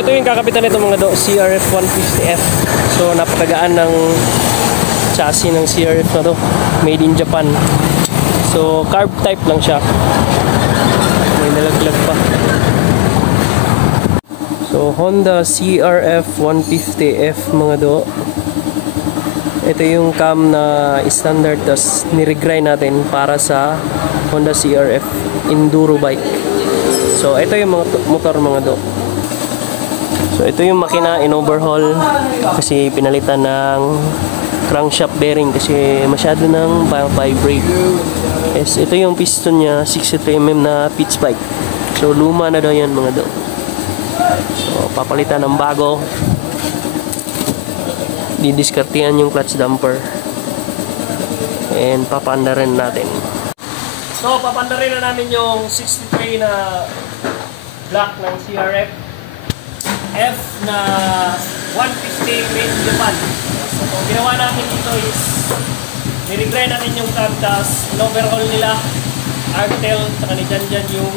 ito yung kakapitan nito mga do, CRF 150F. So napakagaan ng chassis ng CRF na to, made in Japan. So carb type lang siya, may nalaglag pa. So Honda CRF 150F mga do. Ito yung cam na standard, tas nire-grind natin para sa Honda CRF Enduro bike. So ito yung motor mga do. So ito yung makina, in-overhaul kasi pinalitan ng crankshaft bearing kasi masyado nang vibrate. Yes, ito yung piston niya, 63mm na pitch bike. So luma na daw yan mga do. So papalitan ng bago. Didiskartihan yung clutch damper. And papanda rin natin. So papanda rin na namin yung 63 na block ng CRF F na 150 made in Japan. So ginawa namin dito is nire-grind natin yung cam, tas in-overhaul nila Artel, saka ni Janjan yung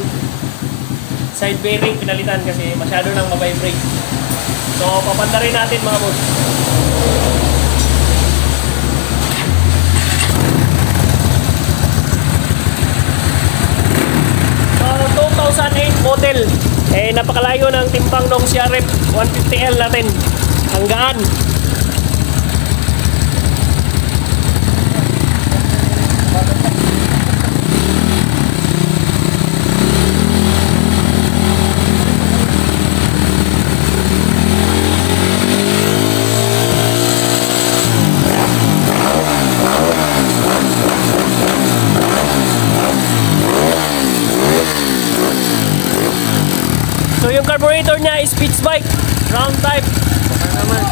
side bearing pinalitan kasi masyado nang ma-vibrate. So papanda rin natin mga boss. So 2008 model, napakalayo ng timbang ng CRF 150L natin. Ang gaan. So yung carburetor niya is pitch bike, round type. Baka naman.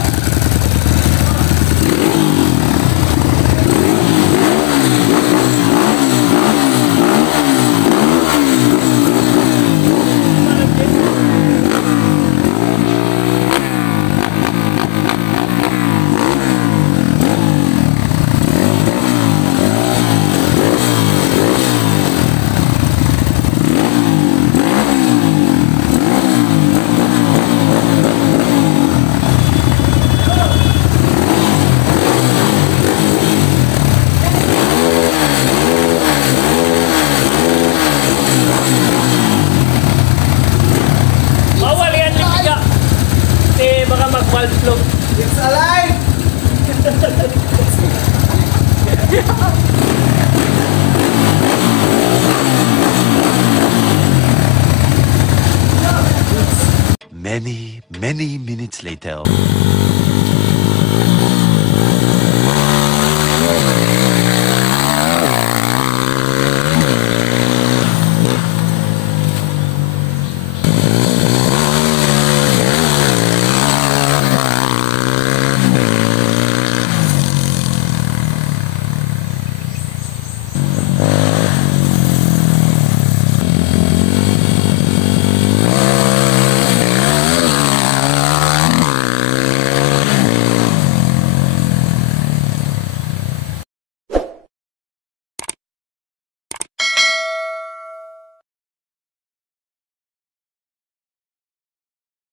Baka mag-valve flow. It's alive! Many minutes later.